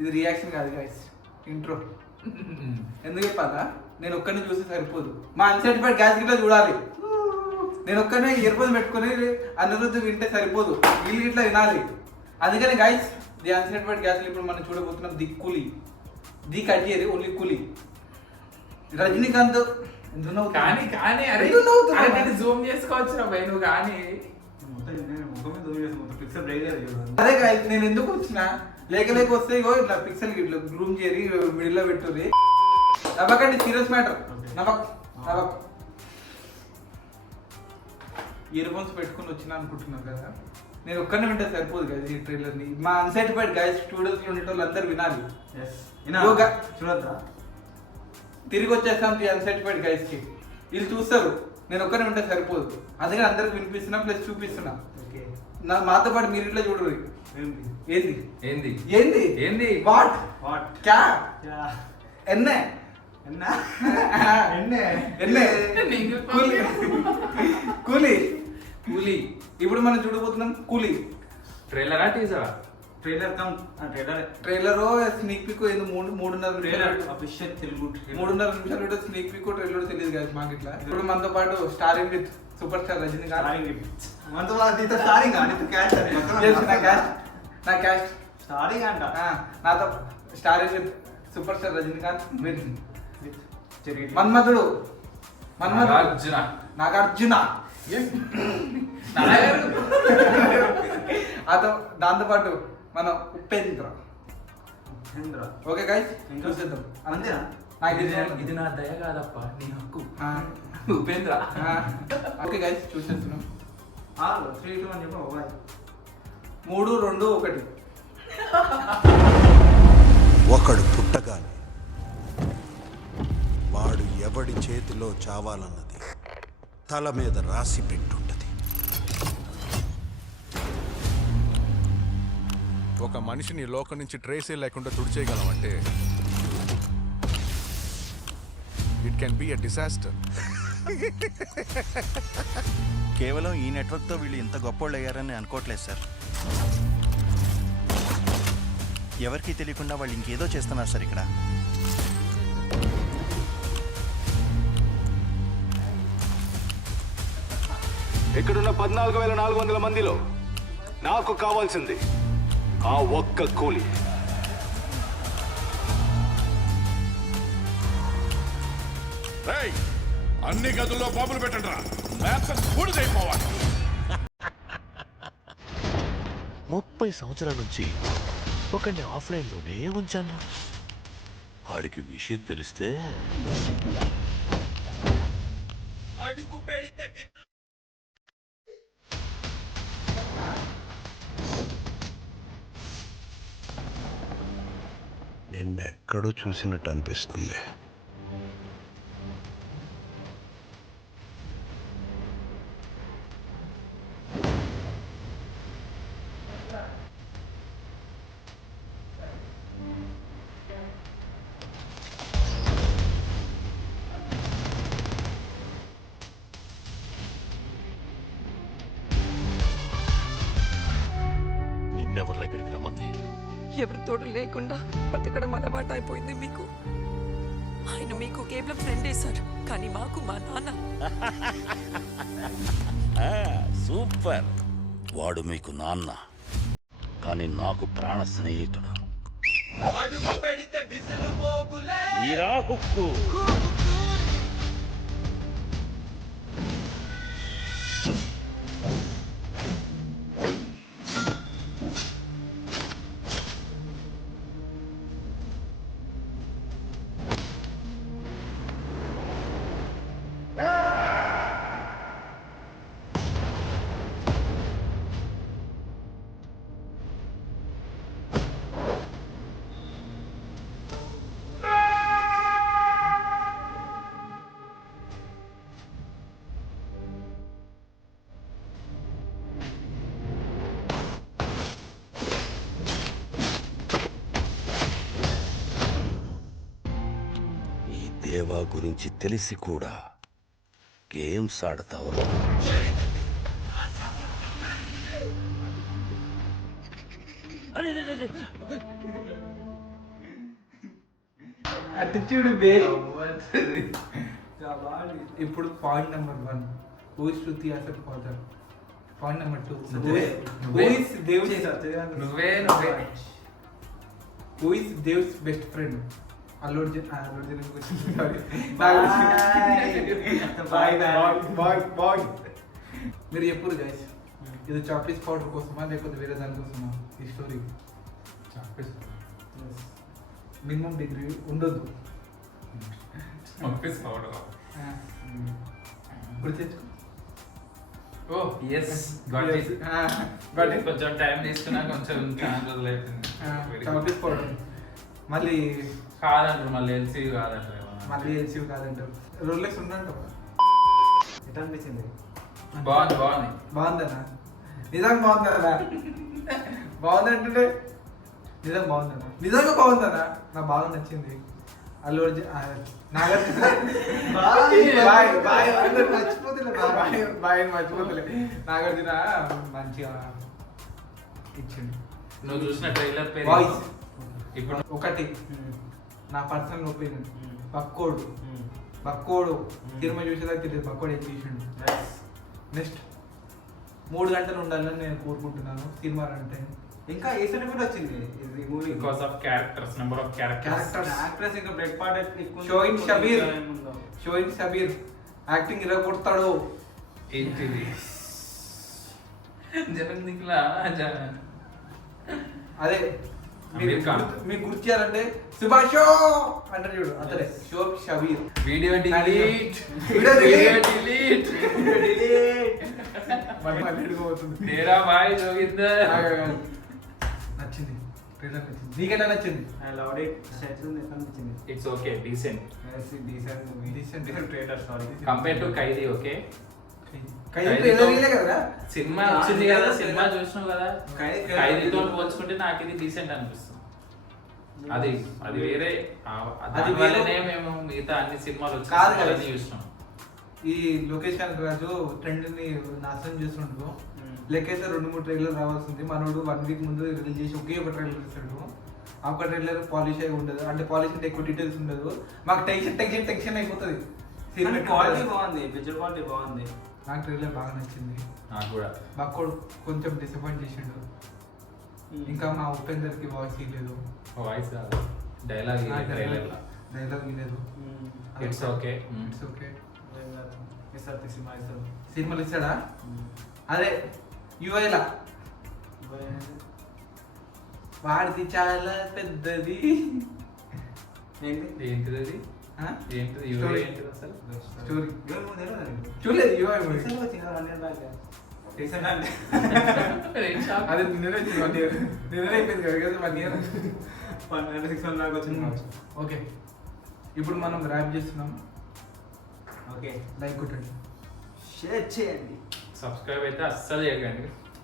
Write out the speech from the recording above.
ఇది రియాక్షన్ కాదు guys, intro. ఎందుకు చెప్పాలా, నేను ఒక్కరిని చూస్తే సరిపోదు, మా అన్సర్టిఫైడ్ గ్యాస్ గిట్లా చూడాలి. నేను ఒక్కనే ఇయర్ఫోన్స్ పెట్టుకుని అనిరుద్ధ్ వింటే సరిపోదు, వీళ్ళు ఇట్లా వినాలి. అందుకని గైస్ ది అన్సర్టిఫైడ్ గ్యాస్ ఇప్పుడు మనం చూడబోతున్నాం ది కూలీ. ది కట్ చేయదు, ఓన్లీ కూలీ. రజనీకాంత్ కానీ కానీ అరే జూమ్ చేసుకోవచ్చు నువ్వు కానీ. అదే గైస్ నేను ఎందుకు వచ్చిన లేక వస్తే ఇగో ఇట్లా పిక్సెల్ ఇట్లా గ్రూమ్ చేరి మిడిల్లో పెట్టుర్రి. నవ్వకండి, సీరియస్ మ్యాటర్. నవ్వక్ ఇయర్ ఫోన్స్ పెట్టుకుని వచ్చిన అనుకుంటున్నారు కదా, నేను ఒక్కనే వింటే సరిపోదు కదా ఈ ట్రైలర్ని. మా అన్సర్టిఫైడ్ గైస్ స్టూడియోస్లో ఉండే వాళ్ళు అందరు వినాలి. చూడద్దా, తిరిగి వచ్చేస్తాం ఈ అన్సర్టిఫైడ్ గైస్కి. వీళ్ళు చూస్తారు, నేను ఒక్కనే ఉంటే సరిపోదు, అందుకని అందరికి వినిపిస్తున్నా ప్లస్ చూపిస్తున్నా. మాతో పాటు మీరు ఇట్లా చూడరు. ఏంది ఏంది ఏంది ఏంది వాట్ వాట్ క్యా ఎన్నే ఎన్నా ఎన్నే ఎన్నే కూలీ కూలీ కూలీ. ఇప్పుడు మనం చూడబోతున్నాం కూలీ. ట్రైలరా టీజరా? ట్రైలర్ స్నీక్ పిక్ ఏందో 3.5 ట్రైలర్ అఫీషియల్ తెలుగు 3.5 నిమిషాలు స్నీక్ పిక్ ట్రైలర్ తెలియదు కదా మాకు. ఇట్లా ఇప్పుడు మనతో పాటు starring with superstar Rajinikanth. నా క్యాస్ట్ నాతో starring with superstar Rajinikanth with Manmadhudu Nagarjuna. Nagarjuna దాంతోపాటు మన ఉపేంద్ర. ఓకే గైస్ చూసేద్దాం. అంతేనా? నాకు ఇది నా దయ కాదప్ప, నీ హక్కు. ఉపేంద్ర. Okay guys చూసేస్తున్నాం. 3, 2 అని చెప్పి 3, 2, 1. ఒకడు పుట్టగానే వాడు ఎవడి చేతిలో చావాలన్నది తల మీద రాసి పెట్టుంటది. ఒక మనిషిని లోకం నుంచి ట్రేసే లేకుండా తుడిచేయగలమంటే it can be a disaster. కేవలం ఈ నెట్వర్క్తో వీళ్ళు ఇంత గొప్పోళ్ళు అయ్యారని అనుకోవట్లేదు సార్. ఎవరికీ తెలియకుండా వాళ్ళు ఇంకేదో చేస్తున్నారు సార్ ఇక్కడ. ఇక్కడున్న 14,400 మందిలో నాకు కావాల్సింది ఆ ఒక్క కూలి. అన్ని గదుల్లో బాబులు పెట్టండి రా, అయిపోవాలి. 30 సంవత్సరాల నుంచి ఒకరిని ఆఫ్లైన్లోనే ఉంచాను. వాడికి విషయం తెలిస్తే నిన్నెక్కడో చూసినట్టు అనిపిస్తుంది. నిన్నెవరి దగ్గరికి రమ్మంది? ఎవరి తోడు లేకుండా బతకడం అలవాటు అయిపోయింది మీకు. ఆయన మీకు కేవలం ఫ్రెండే సార్, కానీ మాకు మా నాన్న. సూపర్. వాడు మీకు నాన్న, కానీ నాకు ప్రాణ స్నేహితుడు. మీరా హుక్కు. దేవా గురించి తెలిసి కూడా గేమ్స్ ఆడతావు. అటిట్యూడ్ వేరు. ఇప్పుడు point number 1, who is Shruti as a father. Point number 2, who is Dev నువ్వే who is Dev's best friend. Allu Arjun boy. మీరు చెప్పురు గైస్, ఇది చాక్లెట్ పౌడర్ కోసమా లేకపోతే వేరే దానికోసమా ఈ స్టోరీ? చాక్లెట్ మినిమం డిగ్రీ ఉండొద్దు. Office powder. గుర్తు తెచ్చుకో. Oh yes got it. Got it. కొంచెం టైం తీసుకున్నా, కొంచెం చాలా రోజులు అయిపోయింది. చాక్లెట్ పౌడర్ మళ్ళీ కాదంటారు, మళ్ళీ ఎల్సీ కాదంటారు. మళ్ళీ ఎల్సీ కాదంటారు. రోలెక్స్ ఉందంటావా? ఎట్లా అనిపించింది? బాగుంది. బాగుందనా? నిజంగా బాగుందనా? బాగుందంటే నిజంగా బాగుందనా? నిజంగా బాగుందనా? నాకు బాగా నచ్చింది. అల్లు అర్జున్ నాగార్జున మర్చిపోతులే. నాగార్జున మంచిగా ఇచ్చిండు. నువ్వు చూసిన ట్రైలర్ పేరు వాయిస్ ఇప్పుడు ఒకటి నా పర్సనల్ ఒపీనియన్, బక్కోడు సినిమా చూసేదాకా తెలియదు బక్కోడు ఏం చేసిండు. నెక్స్ట్ 3 గంటలు ఉండాలని నేను కోరుకుంటున్నాను సినిమా అంటే. ఇంకా ఏ సర్టిఫికేట్ వచ్చింది ఇది movie? Because of characters, number of characters. Actress ఇంకా బ్రెడ్ పార్ట్ షోయిన్ షబీర్ యాక్టింగ్ ఇలా కొడతాడు. ఏంటిది జనం దిక్కులా అదే అమీర్ ఖాన్. మీకు గుర్తు చేయాలంటే సుభాష్ అంటారు చూడు, అతడే షబీర్. Video delete. మళ్ళీ అడుగుతుంది. తేరా భాయ్ జోగిందర్. నచ్చింది, ట్రైలర్ నచ్చింది. నీకెలా నచ్చింది? I loved it. సెట్స్ ఉంది, ఎట్లా అనిపించింది? It's okay, decent. Decent movie, decent trailer. Sorry, compare to Khaidi. Okay, కదా సినిమా వచ్చింది కదా, సినిమా చూసినావు కదా, ఖైదీ- ఖైదీతో పోల్చుకుంటే నాకు ఇది డీసెంట్ అనిపిస్తుంది. అది వేరే, అది వల్లనే మేము మిగతా అన్ని సినిమాలు కాదు కదా. వచ్చి చూసినాం. ఈ లొకేష్ రాజు ట్రెండ్ ని నాశనం చేస్తుండ్రు. లేకైతే 2-3 ట్రైలర్ రావాల్సింది. మనోడు 1 వీక్ ముందు రిలీజ్ చేసి ఒకే ఒక ట్రైలర్ ఇస్తాడు. ఆ ఒక ట్రైలర్ పాలిష్ అయి ఉండదు, అంటే పాలిష్ అంటే ఎక్కువ డీటెయిల్స్ ఉండదు. మాకు టెన్షన్ అయిపోతుంది. క్వాలిటీ బాగుంది, పిక్చర్ క్వాలిటీ బాగుంది. నాకు ట్రైలర్ బాగా నచ్చింది. నాకు కూడా. బక్కోడు కొంచెం డిసప్పాయింట్ చేసిండు. ఇంకా మా ఉపేందర్కి వాయిస్ ఇవ్వలేదు, వాయిస్ కాదు, డైలాగ్ ట్రైలర్ లో. డైలాగ్ ఇవ్వలేదు. It's okay. It's okay. ఇస్తారు సినిమా ఇస్తారు. సినిమాలు ఇస్తాడా? అదే యువైలా వాడిది చాలా పెద్దది. ఏంటి? ఏంటిది అది? ఆ? ఏంటిది Story. ఏంటిది అసలు? స్టోరీ ఇవాళ ముందు తెలియదా నీకు? చూడలేదు. యువై మూవీ రీసెంట్గా వచ్చింది కదా, 1 year back. రీసెంట్ అంటే ఏం షాక్? అదే నిన్ననే వచ్చింది. 1 year నిన్ననే అయిపోయింది కదా 1 year. 6 months దాకా వచ్చింది కావచ్చు. ఓకే, ఇప్పుడు మనం ర్యాప్ చేస్తున్నాం. ఓకే, లైక్ కొట్టండి. షేర్ చేయండి. సబ్స్క్రైబ్ అయితే అస్సలు చేయకండి.